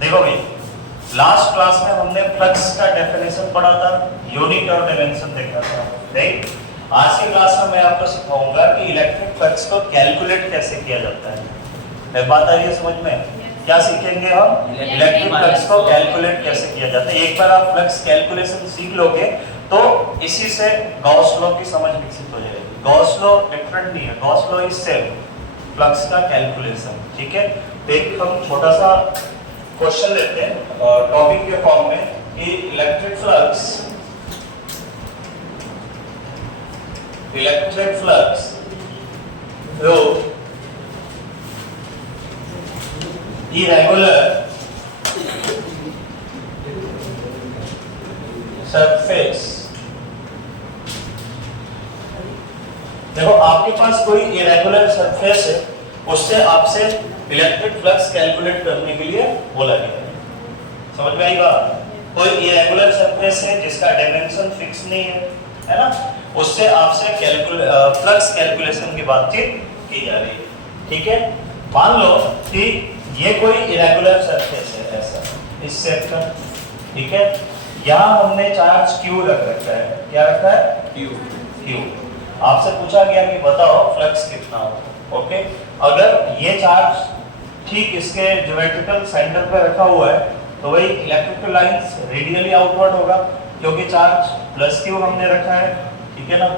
देखो भाई, last class में हमने फ्लक्स का डेफिनेशन पढ़ा था, यूनिट और डायमेंशन देखा था, राइट। आज की क्लास में मैं आपको सिखाऊंगा कि इलेक्ट्रिक फ्लक्स को कैलकुलेट कैसे किया जाता है। बात आ रही है समझ में? क्या सीखेंगे हम? इलेक्ट्रिक फ्लक्स को कैलकुलेट कैसे किया जाता है। एक बार आप फ्लक्स कैलकुलेशन सीख लोगे तो इसी से गॉस लॉ की समझ विकसित हो जाएगी। गॉस लॉ डिफरेंट नहीं है, Gauss law is same flux का कैलकुलेशन, ठीक है। तो एक हम छोटा सा क्वेश्चन लेते हैं टॉपिक के फॉर्म में कि इलेक्ट्रिक फ्लक्स रो irregular सरफेस। देखो आपके पास कोई इरेगुलर सरफेस है, उससे आपसे इलेक्ट्रिक फ्लक्स कैलकुलेट करने के लिए बोला गया है। समझ में आई बात? कोई इरेगुलर सरफेस है जिसका डायमेंशन फिक्स नहीं है ना, उससे आपसे फ्लक्स कैलकुलेशन की बातचीत की जा रही है, ठीक है। मान लो कि ये कोई इरेगुलर सरफेस है ऐसा इस शेप का, ठीक है। यहाँ हमने चार्ज Q रख रखा है। क्या रखा है? Q। आपसे पूछा गया कि बताओ फ्लक्स कितना हो, ओके। अगर ये चार्ज ठीक इसके ज्योमेट्रिकल सेंटर पे रखा हुआ है तो वही इलेक्ट्रिकल लाइंस रेडियली आउटवर्ड होगा, क्योंकि चार्ज +Q हमने रखा है, ठीक है ना।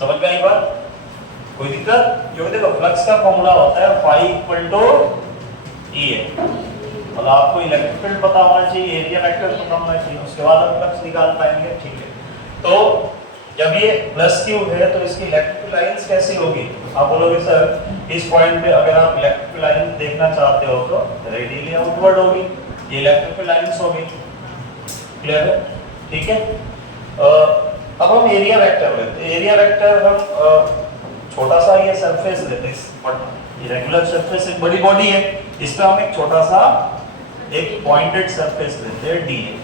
समझ में आई बात? कोई दिक्कत? क्योंकि देखो फ्लक्स का फॉर्मूला होता है phi E है, मतलब आपको इलेक्ट्रिक फील्ड पता होना चाहिए, एरिया वेक्टर पता होना चाहिए, उसके बाद हम फ्लक्स निकाल पाएंगे, ठीक है। तो जब ये +Q है तो इसकी इलेक्ट्रिक लाइंस कैसी होगी? आप बोलोगे सर इस पॉइंट पे अगर आप इलेक्ट्रिक लाइन देखना चाहते हो तो रेडियली आउटवर्ड होगी, ये इलेक्ट्रिक लाइंस होगी, क्लियर है, ठीक है। अब हम एरिया वेक्टर लेते हैं। एरिया वेक्टर हम छोटा सा ये सरफेस लेते हैं, इरेगुलर सरफेस एक बड़ी बॉडी है, इस पे हम एक छोटा सा एक पॉइंटेड सरफेस लेते हैं DA।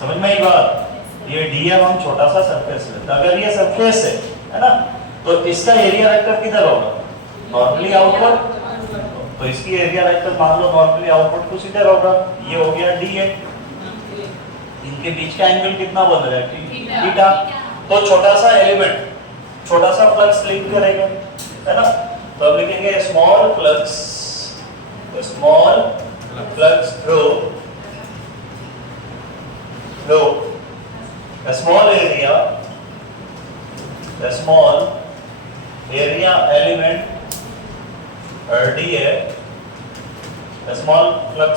समझ में आई बात? ये DA हम छोटा सा सरफेस लेते हैं। अगर ये सरफेस है ना, तो इसका एरिया वेक्टर किधर होगा? Normally outward. तो इसकी एरिया वेक्टर मान लो नॉर्मली आउटवर्ड कुछ इधर होगा, ये हो गया DA। इनके बीच का एंगल कितना बन रहा है? थीटा। तो छोटा सा एलिमेंट छोटा सा फ्लक्स लिंक करेगा, है ना। तो अब लिखेंगे small flux through a small area element DA, a small flux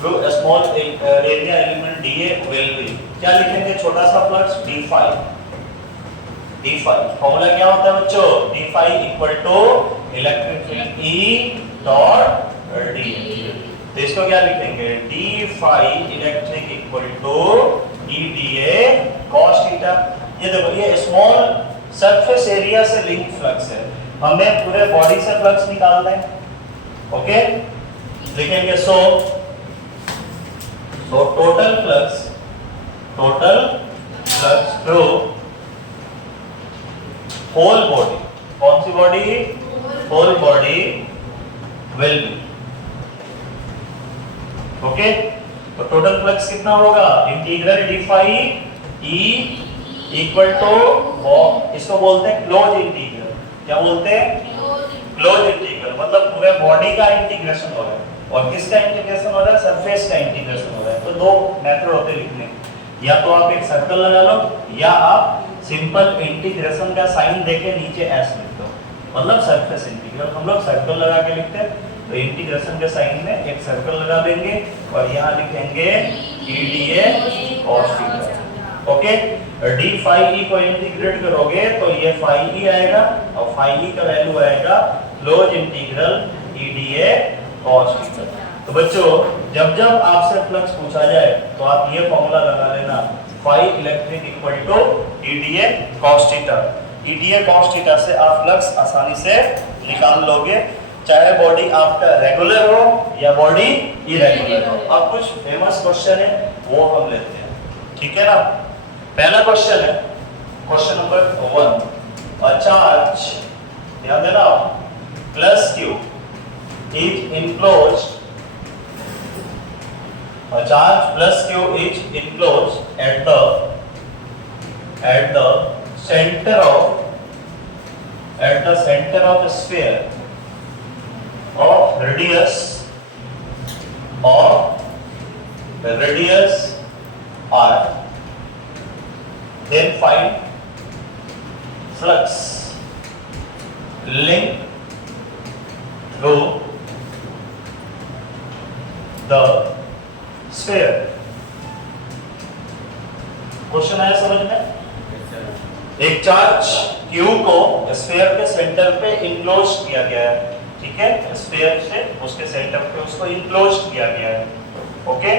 through a small area element DA will be, क्या लिखेंगे? छोटा सा फ्लक्स d phi। फॉर्मूला क्या होता है बच्चों? d phi equal to electric field E dot d। तो इसको क्या लिखेंगे? d phi electric equal to E dA cos theta. ये देखो ये स्मॉल सरफेस एरिया से लिंक फ्लक्स है, हमें पूरे बॉडी से फ्लक्स निकालना है, ओके। लिखेंगे so total flux through whole body, कौन सी body? Whole body will be, okay. तो टोटल फ्लक्स कितना होगा? Integral d phi E equal to, इसको बोलते हैं क्लोज इंटीग्रल। क्या बोलते हैं? क्लोज इंटीग्रल, मतलब पूरे बॉडी का इंटीग्रेशन हो रहा है। और किसका इंटीग्रेशन हो रहा है? सरफेस का इंटीग्रेशन हो रहा है। तो दो मेथड होते हैं लिखने, या तो आप एक सर्कल लगा लो या आप सिंपल इंटीग्रेशन का साइन देके नीचे s लिख दो, मतलब सरफेस इंटीग्रल। हम लोग सर्कल लगा के लिखते हैं, तो इंटीग्रेशन के साइन में एक सर्कल लगा देंगे और यहाँ लिखेंगे E dA cos theta, okay. d phi E को इंटीग्रेट करोगे तो ये phi E आएगा और phi E का वैल्यू आएगा close integral E dA cos theta. तो बच्चों जब जब आपसे फ्लक्स पूछा जाए तो आप ये फॉर्मूला लगा लेना, phi electric equal to E dA cos theta. E dA cos theta से आप फ्लक्स आसानी से निकाल लोगे, चाहे बॉडी आपका रेगुलर हो या बॉडी इरेगुलर हो। अब कुछ फेमस क्वेश्चन है वो हम लेते हैं, ठीक है ना। पहला क्वेश्चन है क्वेश्चन नंबर 1। अ चार्ज, ध्यान देना, +Q is enclosed A charge plus q is enclosed at the center of a sphere of radius r. Then find flux linked through the sphere. Question आया समझ में? एक charge Q को sphere के centre पे enclose किया गया है, ठीक है? स्फीयर से उसके सेंटर पे उसको इनक्लोज किया गया है, ओके?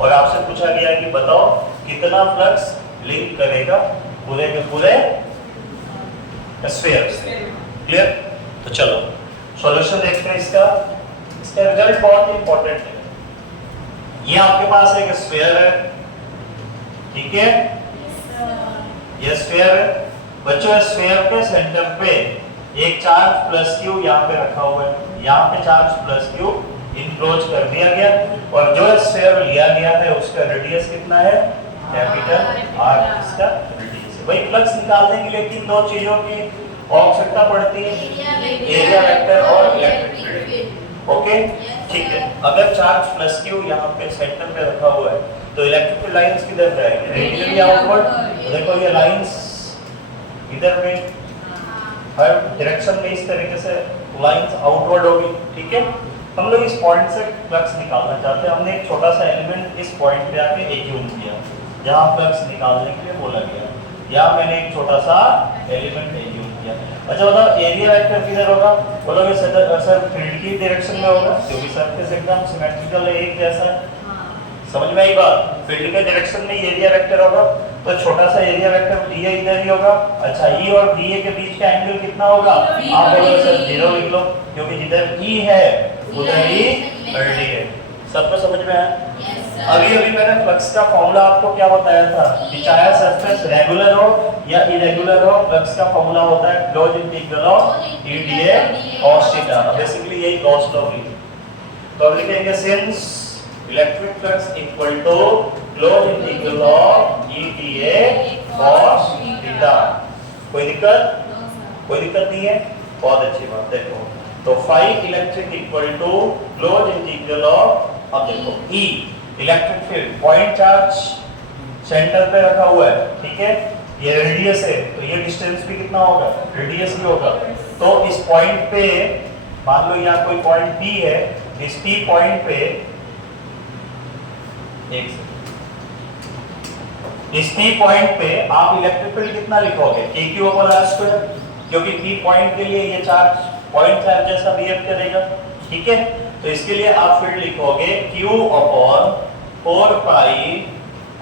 और आपसे पूछा गया है कि बताओ कितना फ्लक्स लिंक करेगा पूरे के पूरे स्फीयर से। क्लियर? तो चलो सॉल्यूशन देखते हैं इसका रिजल्ट बहुत इंपॉर्टेंट है। ये आपके पास एक स्फीयर है, ठीक है? ये स्फीयर है बच्चों। स्फीयर के सेंटर पे एक चार्ज प्लस क्यू यहाँ पे रखा हुआ है, यहाँ पे चार्ज प्लस क्यू इनक्लोज कर दिया गया और जो स्फीयर लिया गया है उसका रेडियस कितना है? कैपिटल आर इसका रेडियस है। भाई फ्लक्स निकालने के लिए किन दो चीजों की आवश्यकता पड़ती है? एरिया वेक्टर और इलेक्ट्रिक फील्ड, ओके? ठीक है। अगर चार्ज प्लस क्यू यहाँ पे सेंटर पे रखा हुआ है तो इलेक्ट्रिकल लाइंस किधर जाएंगे? Radially outward. देखो ये लाइंस इधर में हर डायरेक्शन में इस तरीके से लाइंस आउटवर्ड होगी, ठीक है? हम लोग इस पॉइंट से फ्लक्स निकालना चाहते हैं। हमने एक छोटा सा एलिमेंट इस पॉइंट पे आके एक्यूम किया जहाँ फ्लक्स निकालने के लिए बोला गया। यहाँ मैंने एक छोटा सा एलिमेंट एक्यूम किया। अच्छा बताओ एरिया वेक्टर किधर होगा? बोलोगे सर फील्ड की डायरेक्शन में होगा क्योंकि सरफेस एकदम सिमेट्रिकल है, एक जैसा है। समझ में आई बात? फील्ड के डायरेक्शन में एरिया वेक्टर होगा तो छोटा सा एरिया वेक्टर डीए इधर ही होगा। अच्छा ई और डीए के बीच का एंगल कितना होगा? आप बोलोगे सर 0 लिख लो क्योंकि जिधर ई है उधर ही डी है। सबको समझ में आया? अभी मैंने फ्लक्स का फॉर्मूला आपको क्या बताया था कि चाहे सरफेस रेगुलर हो या इरेगुलर हो, फ्लक्स का फॉर्मूला होता है close integral of E dA cos theta. Basically यही गॉस लॉ है। तो अब लिखेंगे since electric flux equal to close integral of E dA cos theta. कोई दिक्कत नहीं है? बहुत अच्छी बात। देखो तो phi electric equal to close integral of, अब देखो E electric field point charge center पे रखा हुआ है, ठीक है? ये रेडियस है तो ये डिस्टेंस भी कितना होगा? रेडियस ही होगा। तो इस पॉइंट पे मान लो यहाँ कोई पॉइंट P है, इस P पॉइंट पे इस P पॉइंट पे आप इलेक्ट्रिक फील्ड कितना लिखोगे? KQ/r², क्योंकि P पॉइंट के लिए ये चार्ज पॉइंट चार्ज जैसा बिहेव करेगा, ठीक है? तो इसके लिए आप फील्ड लिखोगे Q/4 pi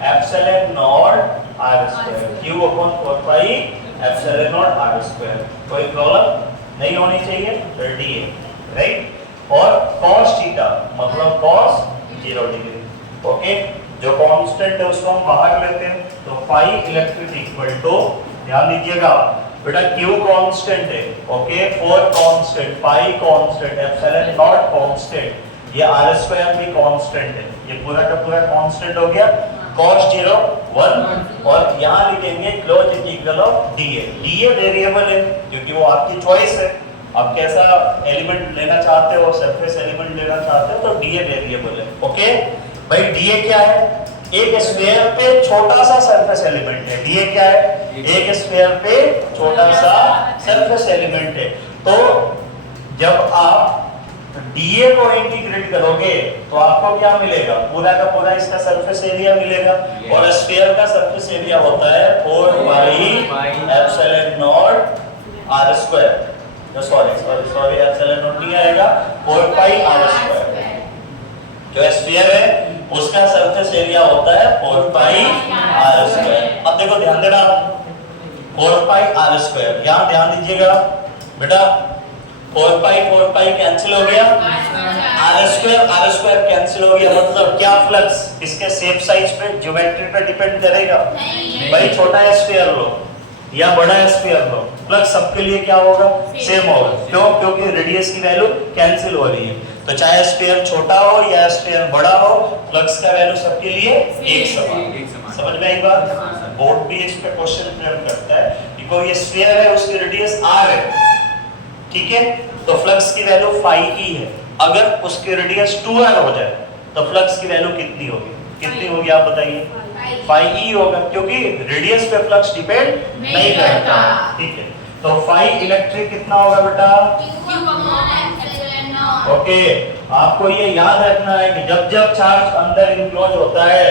epsilon not r²। Q/4 epsilon not r²। कोई प्रॉब्लम नहीं होनी चाहिए, रेडी है, राइट? और cos थीटा मतलब cos 0 डिग्री, ओके? जो कांस्टेंट है उसको हम बाहर लेते हैं तो फाई इलेक्ट्रिक इक्वल टू, ध्यान दीजिएगा बेटा Q कांस्टेंट है, okay? 4 constant, pi constant, epsilon not constant, ये r² भी कांस्टेंट है। ये पूरा का पूरा कांस्टेंट हो गया। cos 0 1 और यहाँ लिखेंगे close integral of dA। dA variable है क्योंकि वो आपकी चॉइस है, आप कैसा एलिमेंट लेना चाहते हो, सरफेस एलिमेंट लेना चाहते हो तो dA वेरिएबल है, ओके? भाई dA क्या है? एक स्फीयर पे छोटा सा सरफेस एलिमेंट है। dA क्या है? एक स्फीयर पे छोटा सा सरफेस एलिमेंट है। तो जब आप dA को इंटीग्रेट करोगे तो आपको क्या मिलेगा? पूरा का पूरा इसका सरफेस एरिया मिलेगा और स्फीयर का सरफेस एरिया होता है 4 pi epsilon not r²। Sorry epsilon not नहीं आएगा, 4 पाई r²। जो स्फीयर है उसका सरफेस एरिया होता है 4 पाई r²। अब देखो ध्यान देना, 4 पाई r², यहाँ ध्यान दीजिएगा बेटा, 4 पाई कैंसिल हो गया, r² कैंसिल हो गया। मतलब क्या फ्लक्स इसके शेप साइज पे, ज्योमेट्री पे डिपेंड करेगा? भाई छोटा स्फीयर लो या बड़ा स्फीयर लो, फ्लक्स सबके लिए क्या होगा? सेम होगा। क्यों? क्योंकि रेडियस की वैल्यू कैंसिल हो रही है। तो चाहे स्फीयर छोटा हो या स्फीयर बड़ा हो, फ्लक्स का वैल्यू सबके लिए एक समान। समझ में आई बात? बोर्ड भी इस पे क्वेश्चन फ्रेम करता है कि कोई स्फीयर है, उसकी रेडियस r है, ठीक है, तो फ्लक्स की वैल्यू phi e है। अगर उसकी रेडियस 2r हो जाए तो फ्लक्स की वैल्यू कितनी होगी? कितनी होगी आप बताइए? phi e होगा, क्योंकि रेडियस पे फ्लक्स डिपेंड नहीं करता, ठीक है। तो phi इलेक्ट्रिक कितना होगा बेटा? ओके, आपको ये याद रखना है कि जब जब चार्ज अंदर इंक्लोज होता है,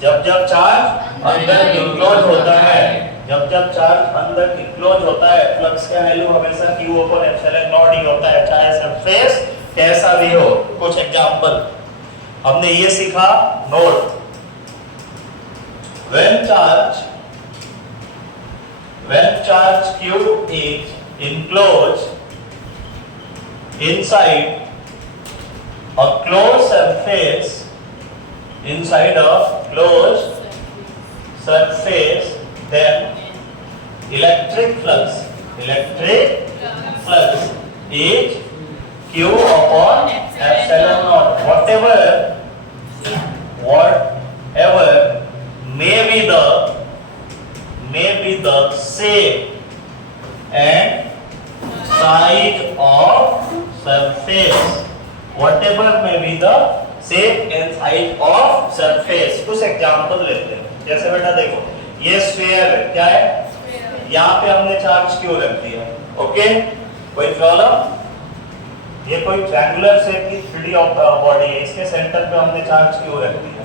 जब जब चार्ज अंदर इंक्लोज होता है, जब जब चार्ज अंदर इंक्लोज होता है, फ्लक्स का वैल्यू हमेशा q ऊपर एप्सिलॉन नॉट ही होता है, चाहे सरफेस कैसा भी हो। कुछ एग्जांपल हमने ये सीखा, note, when charge q is enclosed inside a closed surface, inside a closed surface, then electric flux is q upon epsilon naught. Whatever may be the shape and size of surface, whatever may be the shape and size of surface। कुछ example लेते हैं, जैसे बेटा देखो, ये sphere है, क्या है? यहाँ पे हमने चार्ज क्यों रख दिया? ओके, कोई प्रॉब्लम? ये कोई ट्रायंगुलर शेप की 3D बॉडी है, इसके सेंटर पे हमने चार्ज क्यों रख दिया?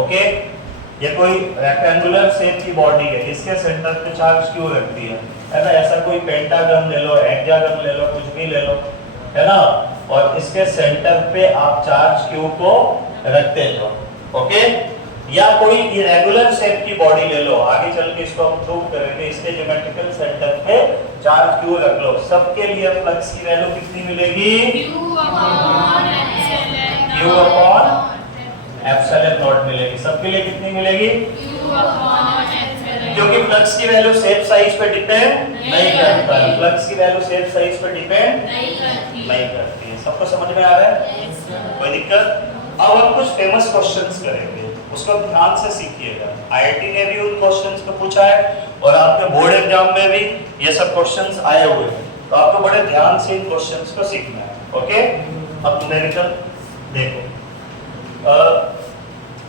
ओके, ये कोई रेक्टेंगुलर शेप की बॉडी है, इसके सेंटर पे चार्ज क्यों रख दिया? है ना, ऐसा कोई पेंटागन ले लो, हेक्सागन ले लो, कुछ भी ले लो, है ना, और इसके सेंटर पे आप चार्ज क्यू को रखते हो। ओके, या कोई इरेगुलर शेप की बॉडी ले लो, आगे चल के इसको हम प्रूव करेंगे, इसके ज्योमेट्रिकल सेंटर पे चार्ज क्यू रख लो, सबके लिए फ्लक्स की वैल्यू कितनी मिलेगी? q अपॉन एप्सिलॉन नॉट मिलेगी। सबके लिए कितनी मिलेगी? क्योंकि फ्लक्स की वैल्यू शेप साइज पे डिपेंड नहीं करता है, फ्लक्स की वैल्यू शेप साइज पे डिपेंड नहीं करती है। सबको समझ में आ रहा है? कोई दिक्कत? अब हम कुछ फेमस क्वेश्चंस करेंगे, उसको ध्यान से सीखिएगा। आईआईटी ने भी उन क्वेश्चंस को पूछा है और आपके बोर्ड एग्जाम में भी ये सब क्वेश्चंस आए हुए हैं, तो आपको बड़े ध्यान से इन क्वेश्चंस को सीखना है। ओके, अब न्यूमेरिकल देखो,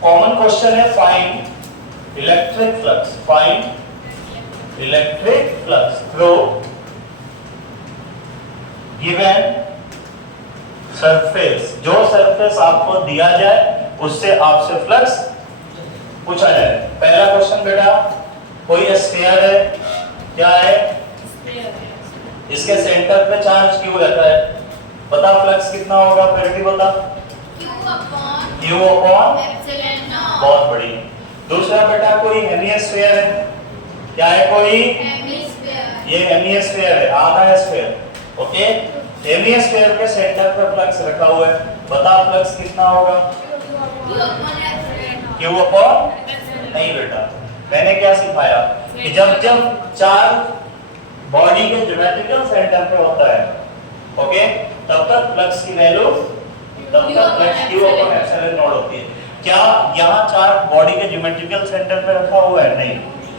कॉमन क्वेश्चन है, find electric flux, find electric flux through given surface. जो सरफेस आपको दिया जाए उससे आपसे फ्लक्स पूछा जाए। पहला क्वेश्चन बेटा, कोई स्फीयर है, क्या है? इसके सेंटर पे चार्ज क्यू रहता है, बता फ्लक्स कितना होगा? फिर भी बता। q upon epsilon not. बहुत बढ़िया। दूसरा बेटा, कोई हेमिस्फीयर है, क्या है? कोई हेमिस्फीयर, ये हेमिस्फीयर है, आधा है स्फीयर। ओके, हेमिस्फीयर के सेंटर पे फ्लक्स रखा हुआ है, बता फ्लक्स कितना होगा? q अपॉन, नहीं बेटा, मैंने क्या सिखाया कि जब जब चार्ज बॉडी के ज्योमेट्रिकल सेंटर पे होता है, ओके, तब तक फ्लक्स की वैल्यू, तब तक flux q upon epsilon not होती है। क्या यहाँ चार्ज बॉडी के ज्योमेट्रिकल सेंटर पे रखा हुआ है? नहीं,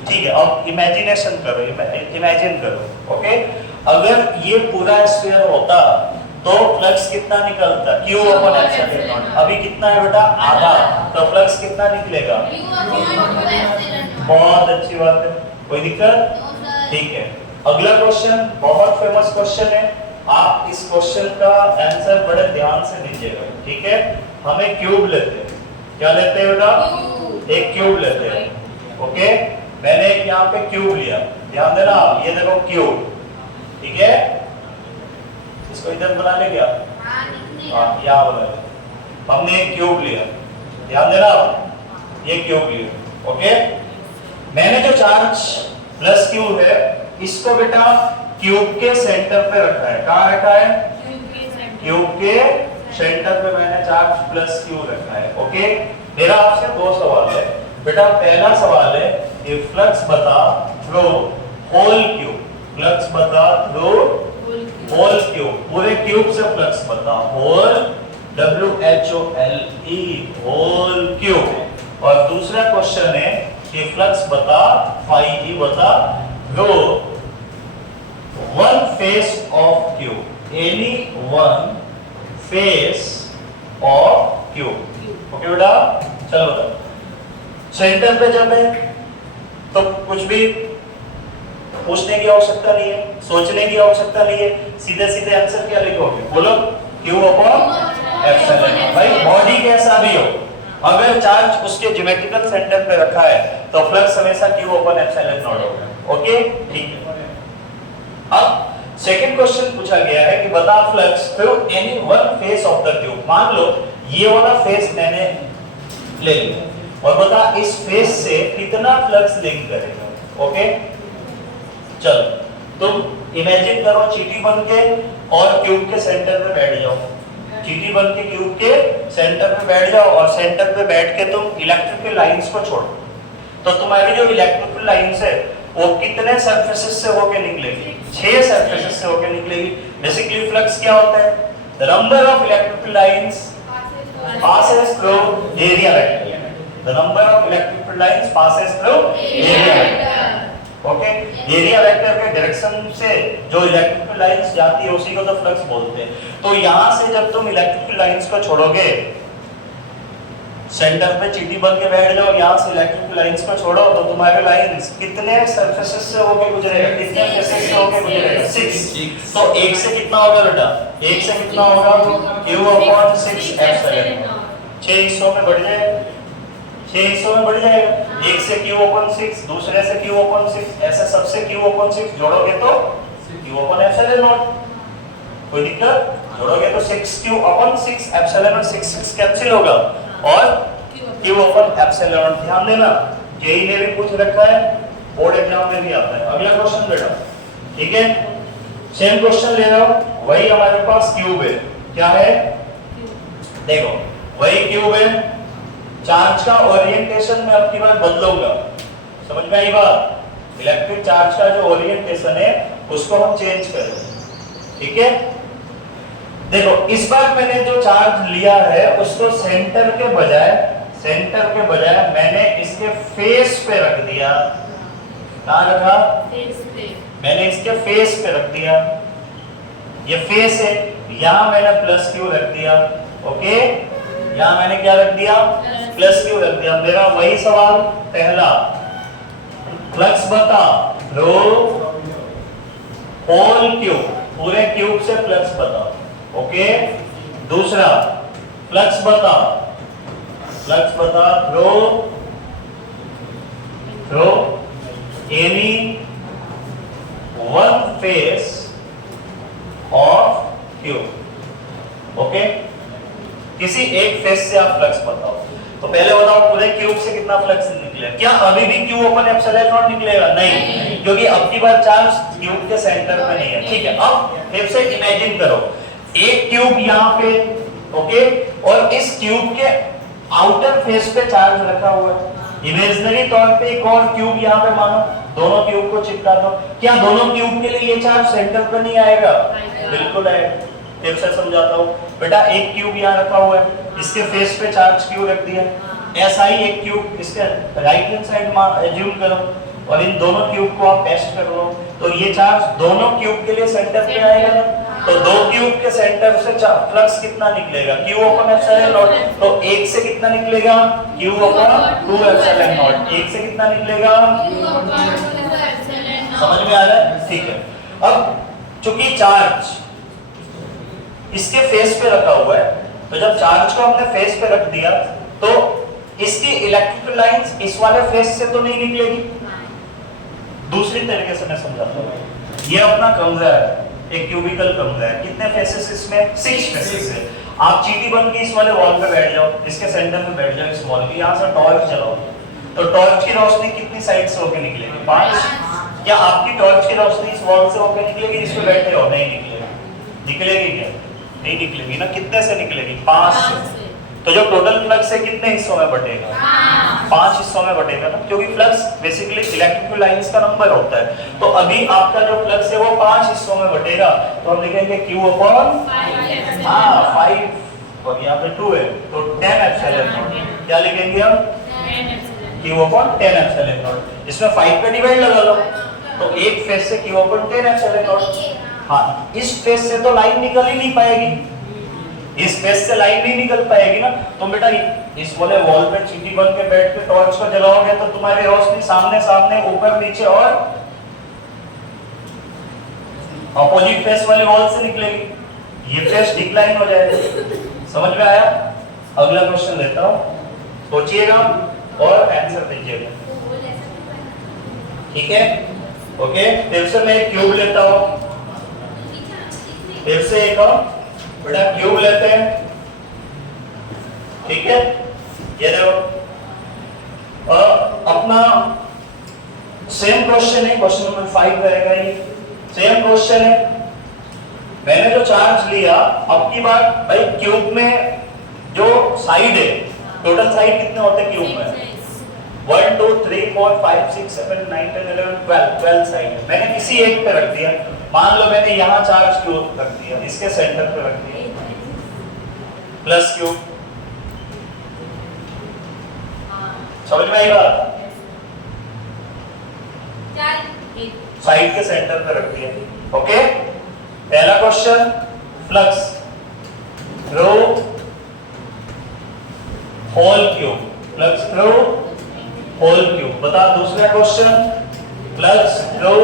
ठीक है। अब इमेजिनेशन करो, इमेजिन करो। ओके, अगर ये पूरा स्फीयर होता तो फ्लक्स कितना निकलता? q upon epsilon not. अभी कितना है बेटा? आधा, तो फ्लक्स कितना निकलेगा? बहुत अच्छी बात है, कोई दिक्कत? ठीक है। अगला क्वेश्चन बहुत फेमस क्वेश्चन है, आप इस क्वेश्चन का आंसर बड़े ध्यान से दीजिएगा, ठीक है। हमें क्यूब लेते हैं, क्या लेते हैं बेटा? एक क्यूब लेते हैं। ओके, मैंने एक यहाँ पे क्यूब लिया, ध्यान देना, ये देखो क्यूब, ठीक है। इसको इधर बना ले क्या? हाँ, यहाँ बना ले। हमने एक क्यूब लिया, ध्यान देना, ये क्यूब लिया। ओके, मैंने जो चार्ज प्लस क्यूब है, इसको बेटा क्यूब के सेंटर पे रखा है। कहाँ रखा है? क्यूब के सेंटर पे मैंने चार्ज प्लस क्यू रखा है। ओके, मेरा आपसे दो सवाल है बेटा। पहला सवाल है कि फ्लक्स बता थ्रू होल क्यूब, फ्लक्स बता थ्रू होल क्यूब, पूरे क्यूब से फ्लक्स बता, होल WHOLE होल क्यूब। और दूसरा क्वेश्चन है कि फ्लक्स बता, फाई ई बता, row one face of cube, any one face of cube. Okay बेटा, चलो बताओ। सेंटर पे जब है तो कुछ भी पूछने की आवश्यकता नहीं है, सोचने की आवश्यकता नहीं है, सीधे सीधे आंसर क्या लिखोगे? बोलो Q अपॉन एप्सिलॉन। भाई बॉडी कैसा भी हो, अगर चार्ज उसके ज्योमेट्रिकल सेंटर पे रखा है तो फ्लक्स हमेशा Q अपॉन एप्सिलॉन नॉट होगा। ओके, ठीक है। अब सेकंड क्वेश्चन पूछा गया है कि बता flux through any one face of the tube. मान लो ये वाला फेस मैंने ले लिया और बता इस फेस से कितना फ्लक्स लिंक करेगा। ओके, चलो तुम इमेजिन करो चीटी बन के और क्यूब के सेंटर पे बैठ जाओ। चीटी बन के क्यूब के सेंटर पे बैठ जाओ और सेंटर पे बैठ के तुम इलेक्ट्रिकल लाइंस को छोड़ो। तो तुम्हारी जो इलेक्ट्रिकल लाइंस है वो कितने सरफेसेस से होके निकलेगी? 6 सरफेसेस से होके निकलेगी। बेसिकली फ्लक्स क्या होता है? The number of electrical lines passes through area vector. The number of electrical lines passes through area vector. Okay, area vector के डायरेक्शन से जो इलेक्ट्रिकल लाइंस जाती है उसी को तो फ्लक्स बोलते हैं। तो यहां से जब तुम इलेक्ट्रिकल लाइंस को छोड़ोगे, सेंटर पे चीटी बन के बैठ जाओ, यहां से इलेक्ट्रिकल लाइंस को छोड़ो तो तुम्हारे लाइंस कितने सरफेसेस से होके गुजरेगा? कितने फेसेस से होके गुजरेगा? 6। तो 1 से कितना होगा बेटा? 1 से कितना होगा? Q upon 6 epsilon. 6 हिस्सों में बढ़ जाएगा, 6 हिस्सों में बढ़ जाएगा। 1 से Q अपॉन 6, दूसरे से Q अपॉन 6, ऐसे सबसे Q अपॉन 6 जोड़ोगे तो Q अपॉन एप्सिलॉन नॉट। कोई दिक्कत? जोड़ोगे तो 6Q अपॉन 6 एप्सिलॉन, 6 कैंसिल होगा और Q अपॉन एप्सिलॉन। ध्यान देना, जेई ने भी पूछ रखा है, बोर्ड एग्जाम में भी आता है। अगला क्वेश्चन बेटा, ठीक है, सेम क्वेश्चन ले रहा हूं, वही हमारे पास क्यूब है। क्या है? देखो वही क्यूब है, चार्ज का ओरिएंटेशन में अब की बार बदलूंगा। समझ में आई बात? इलेक्ट्रिक चार्ज का जो ओरिएंटेशन है उसको हम चेंज करेंगे। ठीक है, देखो इस बार मैंने जो चार्ज लिया है उसको सेंटर के बजाय मैंने इसके फेस पे रख दिया। कहां रखा? फेस पे। मैंने इसके फेस पे रख दिया, ये फेस है, यहां मैंने प्लस क्यू रख दिया। ओके, यहां मैंने क्या रख दिया? प्लस क्यू रख दिया। मेरा वही सवाल पहला, फ्लक्स बता रो होल क्यूब, पूरे क्यूब से फ्लक्स बता। ओके, दूसरा फ्लक्स बता through any one face of cube. Okay, किसी एक फेस से आप फ्लक्स बताओ। तो पहले बताओ पूरे क्यूब से कितना फ्लक्स निकलेगा? क्या अभी भी क्यू ओपन एप्सिलॉन नॉट निकलेगा? नहीं, क्योंकि अब की बार चार्ज क्यूब के सेंटर पे नहीं है। ठीक है, अब फिर से इमेजिन करो एक क्यूब यहाँ पे, ओके, और इस क्यूब के आउटर फेस पे चार्ज रखा हुआ है। इमेजिनरी तौर पे एक और क्यूब यहाँ पे मानो, दोनों क्यूब को चिपका दो। क्या दोनों क्यूब के लिए ये चार्ज सेंटर पे नहीं आएगा? बिल्कुल आएगा। फिर से समझाता हूँ बेटा, एक क्यूब यहाँ रखा हुआ है, इसके फेस पे चार्ज क्यू रख दिया। ऐसा ही एक क्यूब इसके राइट हैंड साइड एज्यूम करो और इन दोनों क्यूब को आप टेस्ट कर लो, तो ये चार्ज दोनों क्यूब के लिए सेंटर पे आएगा ना। तो दो क्यूब के सेंटर से फ्लक्स कितना निकलेगा? Q upon epsilon not. तो एक से कितना निकलेगा? Q upon 2 epsilon not. एक से कितना निकलेगा? समझ में आ रहा है? ठीक है, अब चूंकि चार्ज इसके फेस पे रखा हुआ है, तो जब चार्ज को हमने फेस पे रख दिया तो इसकी इलेक्ट्रिकल लाइंस इस वाले फेस से तो नहीं निकलेगी। दूसरी तरीके से मैं समझाता हूँ, ये अपना कमरा है, एक क्यूबिकल कमरा है, कितने फेसेस इसमें? 6 फेसेस है। आप चीटी बन के इस वाले वॉल पे बैठ जाओ, इसके सेंटर में बैठ जाओ, इस वॉल के, यहाँ से टॉर्च जलाओ, तो टॉर्च की रोशनी कितनी साइड से होकर निकलेगी? 5। क्या आपकी टॉर्च की रोशनी इस वॉल से होकर निकलेगी जिसपे बैठे हो? नहीं निकलेगी। निकलेगी क्या? नहीं निकलेगी ना। कितने से निकलेगी? 5 से। तो जो टोटल फ्लक्स है कितने हिस्सों में बटेगा? 5 हिस्सों में बटेगा ना, क्योंकि फ्लक्स बेसिकली इलेक्ट्रिकल लाइंस का नंबर होता है। तो अभी आपका जो फ्लक्स है वो 5 हिस्सों में बटेगा, तो हम लिखेंगे Q अपॉन 5। और यहाँ पे 2 है तो 10 एप्सिलॉन नॉट, क्या लिखेंगे हम Q अपॉन 10 एप्सिलॉन नॉट। इसमें 5 का डिवाइड लगा लो तो एक फेज से Q अपॉन 10 एप्सिलॉन नॉट। हाँ, इस फेज से तो लाइन निकल ही नहीं पाएगी, इस फेज से लाइन नहीं निकल पाएगी ना। तो बेटा इस वाले वॉल पे चींटी बन के बैठ के टॉर्च को जलाओगे तो तुम्हारी रोशनी सामने सामने ऊपर नीचे और अपोजिट फेस वाली वॉल से निकलेगी, ये फेस डिक्लाइन हो जाएगा। समझ में आया? अगला क्वेश्चन लेता हूं, सोचिएगा और आंसर दीजिएगा, ठीक है? ओके, फिर से मैं एक क्यूब लेता हूं, फिर से एक बेटा क्यूब लेते हैं, ठीक है? ये देखो अपना सेम क्वेश्चन है, क्वेश्चन नंबर 5 रहेगा ये, सेम क्वेश्चन है। मैंने जो चार्ज लिया, अब की बार भाई क्यूब में जो साइड है, टोटल साइड कितने होते हैं क्यूब में? 1 2 3 4 5 6 7 9 10 11 12 साइड है। मैंने किसी एक पे रख दिया, मान लो मैंने यहाँ चार्ज क्यूब रख दिया, इसके सेंटर पे रख दिया प्लस क्यूब। समझ में आई बात? साइड के सेंटर पे रख दिया। ओके, पहला question flux through whole cube, flux through whole cube. बता दूसरा question flux through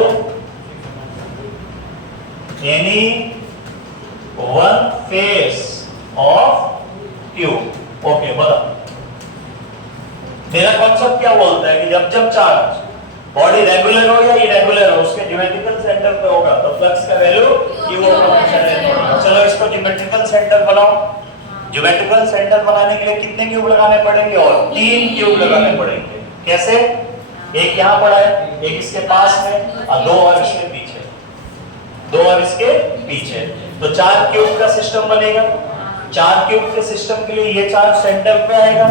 any one face of cube. Okay, बता मेरा कॉन्सेप्ट क्या बोलता है कि जब जब चार्ज बॉडी रेगुलर हो या इरेगुलर हो, उसके ज्योमेट्रिकल सेंटर पे होगा तो फ्लक्स का वैल्यू Q होगा। चलो इसको ज्योमेट्रिकल सेंटर बनाओ। ज्योमेट्रिकल सेंटर बनाने के लिए कितने क्यूब लगाने पड़ेंगे? और 3 क्यूब लगाने पड़ेंगे। कैसे? एक यहाँ पड़ा है, एक इसके पास में और 2 और इसके पीछे, 2 और इसके पीछे, तो 4 क्यूब का सिस्टम बनेगा। 4 क्यूब के सिस्टम के लिए ये चार्ज सेंटर पे आएगा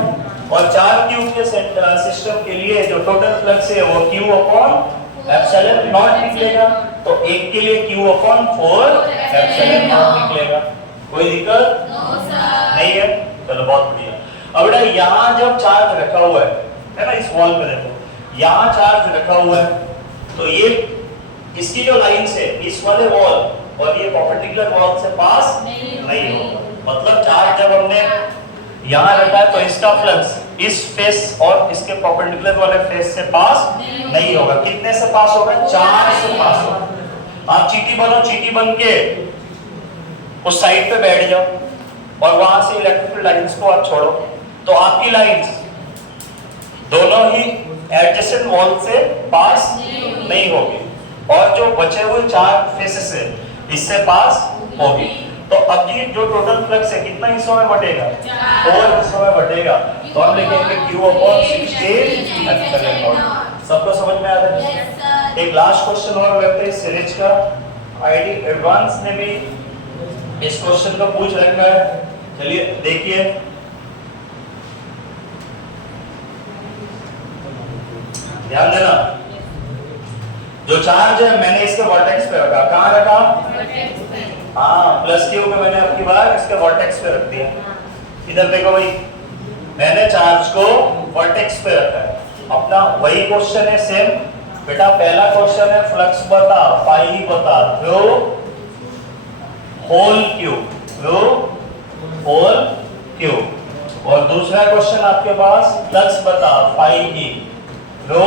और 4 क्यूब के सिस्टम के लिए जो टोटल फ्लक्स है वो Q अपॉन एप्सिलॉन नॉट निकलेगा। तो एक के लिए Q अपॉन 4 एप्सिलॉन नॉट निकलेगा। कोई दिक्कत नहीं है? चलो बहुत बढ़िया। अब बेटा यहाँ जब चार्ज रखा हुआ है ना, इस वॉल पे देखो, यहाँ चार्ज रखा हुआ है तो ये इसकी जो लाइन है इस वाले वॉल और ये पर्टिकुलर वॉल से पास नहीं होगा। मतलब चार्ज जब हमने यहाँ रखा है तो इसका फ्लक्स इस फेस और इसके परपेंडिकुलर वाले फेस से पास नहीं होगा। कितने से पास होगा? 4 से पास होगा। आप चींटी बनो, चींटी बन के उस साइड पे बैठ जाओ और वहां से इलेक्ट्रिकल लाइंस को आप छोड़ो तो आपकी लाइंस दोनों ही एडजेसेंट वॉल से पास नहीं होगी और जो बचे हुए 4 फेसेस है इससे पास होगी। तो अब ये जो टोटल फ्लक्स है कितना हिस्सों में बटेगा? 4 हिस्सों में बटेगा। तो हम लिखेंगे Q अपॉन 16 एप्सिलॉन नॉट। सबको समझ में आ रहा है? एक लास्ट क्वेश्चन और लेते हैं सीरीज का। आईडी एडवांस ने भी इस क्वेश्चन को पूछ रखा है, चलिए देखिए। ध्यान देना, जो चार्ज है मैंने इसके वर्टेक्स पे रखा। कहाँ रखा? हाँ, प्लस क्यू पे मैंने आपकी बार इसके वर्टेक्स पे रख दिया। इधर देखो भाई, मैंने चार्ज को वर्टेक्स पे रखा है। अपना वही क्वेश्चन है सेम बेटा। पहला क्वेश्चन है फ्लक्स बता, फाई बता through whole cube, through whole cube. और दूसरा क्वेश्चन आपके पास फ्लक्स बता, phi E through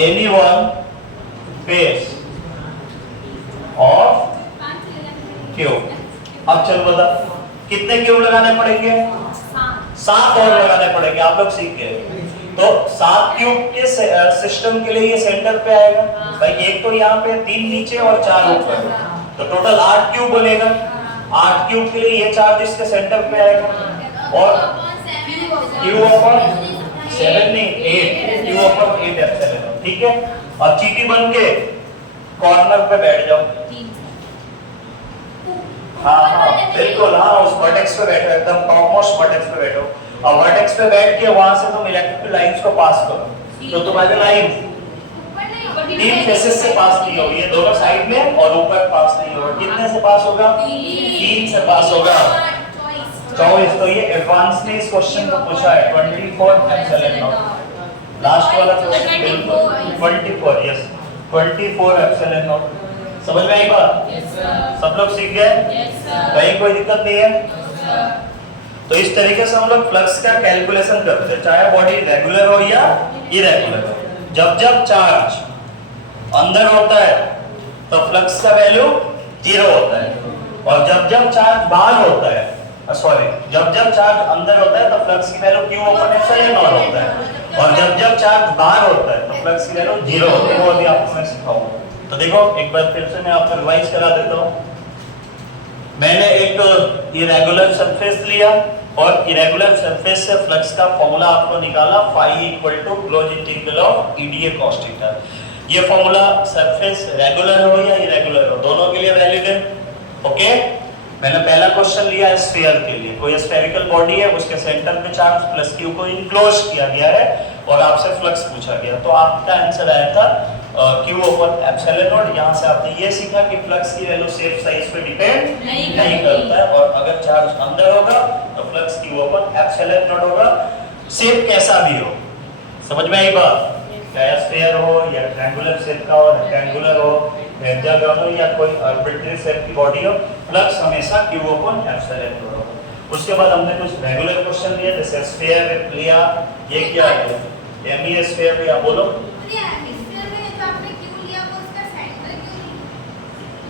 any one face of cube. अब चलो बता कितने क्यूब लगाने पड़ेंगे? 7 और लगाने पड़ेंगे। आप लोग सीख गए। तो 7 क्यूब के सिस्टम के लिए ये सेंटर पे आएगा भाई। एक तो यहाँ पे 3 नीचे और 4 ऊपर, तो टोटल 8 क्यूब बनेगा। 8 क्यूब के लिए ये चार्ज इसके सेंटर पे आएगा और Q अपॉन 7 नहीं 8, Q अपॉन 8 एप्सिलॉन। ठीक है, अब चीटी बन के कॉर्नर पे बैठ जाओ। हाँ बिल्कुल, हाँ उस वर्टेक्स पे बैठो, एकदम टॉप मोस्ट वर्टेक्स पे बैठो। और वर्टेक्स पे बैठ के वहां से तुम इलेक्ट्रिकल लाइंस को पास करो तो तुम्हारी लाइन तीन फेसेस से पास नहीं होगी, ये दोनों साइड में और ऊपर पास नहीं होगा। कितने से पास होगा? 3 से पास होगा। 24। तो ये एडवांस ने इस क्वेश्चन को पूछा है 24 एप्सिलॉन नॉट। लास्ट वाला क्वेश्चन 24, यस 24 एप्सिलॉन नॉट। समझ में आई बात? Yes sir. सब लोग सीख गए? Yes sir. कहीं कोई दिक्कत नहीं है? सर। तो इस तरीके से हम लोग फ्लक्स का कैलकुलेशन करते हैं, चाहे बॉडी रेगुलर हो या इरेगुलर हो। जब जब चार्ज अंदर होता है तो फ्लक्स का वैल्यू 0 होता है, और जब जब चार्ज बाहर होता है, सॉरी, जब जब चार्ज अंदर होता है तो फ्लक्स की value Q open epsilon not होता है, और जब जब चार्ज बाहर होता है तो फ्लक्स की वैल्यू 0 होती है। वो अभी आपको मैं सिखाऊंगा। तो देखो एक बार फिर से मैं आपको रिवाइज करा देता हूँ। मैंने एक इरेगुलर सरफेस लिया और इरेगुलर सरफेस से फ्लक्स का फॉर्मूला आपको निकाला, phi equal to close integral of EDA cos theta. ये फॉर्मूला सरफेस रेगुलर हो या इरेगुलर हो दोनों के लिए वैलिड है। ओके, मैंने पहला क्वेश्चन लिया स्फीयर के लिए, कोई स्फेरिकल बॉडी है, उसके सेंटर पे चार्ज प्लस क्यू को इनक्लोज किया गया है और आपसे फ्लक्स पूछा गया, तो आपका आंसर आया था Q ओवर एप्सिलॉन नॉट। यहाँ से आपने ये सीखा कि फ्लक्स की वैल्यू शेप साइज पे डिपेंड नहीं करता है, और अगर चार्ज अंदर होगा तो flux Q over epsilon not होगा, शेप कैसा भी हो। समझ में आई बात? चाहे स्फीयर हो या ट्रायंगुलर शेप का हो, रेक्टेंगुलर हो, हेक्सागोन हो या कोई आर्बिट्ररी शेप की बॉडी हो, फ्लक्स हमेशा Q ओवर एप्सिलॉन नॉट होगा। उसके बाद हमने कुछ रेगुलर क्वेश्चन लिए, जैसे स्फीयर लिया, ये क्या है? एमई स्फीयर लिया, बोलो।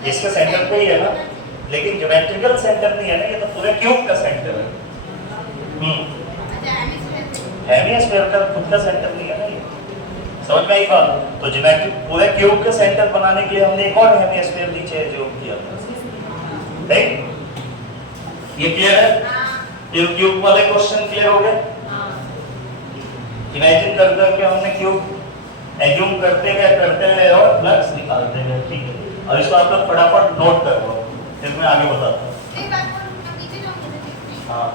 इसका सेंटर पे ही है ना, लेकिन ज्योमेट्रिकल सेंटर नहीं है ना, ये तो पूरे क्यूब का सेंटर है। हेमिस्फीयर का खुद का सेंटर नहीं है ना ये। समझ में आई बात? तो ज्योमेट्रिक पूरे क्यूब के सेंटर बनाने के लिए हमने एक और हेमिस्फीयर नीचे जो किया था, ठीक? ये क्लियर है? ये क्यूब वाले क्वेश्चन क्लियर हो गए? इमेजिन कर करके हमने क्यूब एज्यूम करते गए और फ्लक्स निकालते गए, ठीक है? और इसको आप लोग फटाफट नोट कर लो, फिर मैं आगे बताता हूँ। हाँ